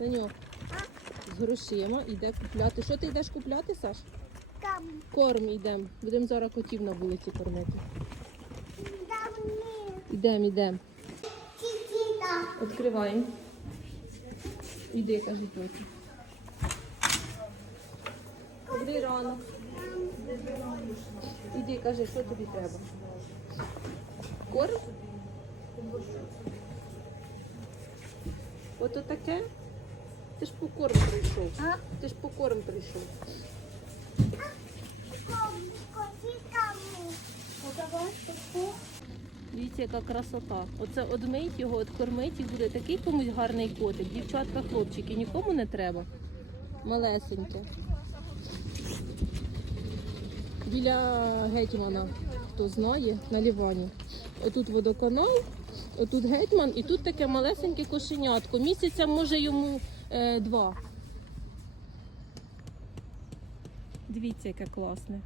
Саню, з грошима йде купляти. Що ти йдеш купляти, Саш? Там, Корм йдемо. Будемо зараз котів на вулиці кормити. Йдемо, йдемо. Відкриваємо. Іди, каже тьоті. Добрий ранок. Іди, каже, що тобі треба. Корм? Ото таке? Ти ж по корм прийшов. А? Ти ж по корм прийшов. Дивіться, яка красота. Оце одмить його, откормить і буде такий комусь гарний котик. Дівчатка, хлопчики, нікому не треба. Малесеньке. Біля гетьмана, хто знає, на Лівані. Отут водоканал, отут гетьман, і тут таке малесеньке кошенятко. Місяця може йому е, два. Дивіться, яке класне.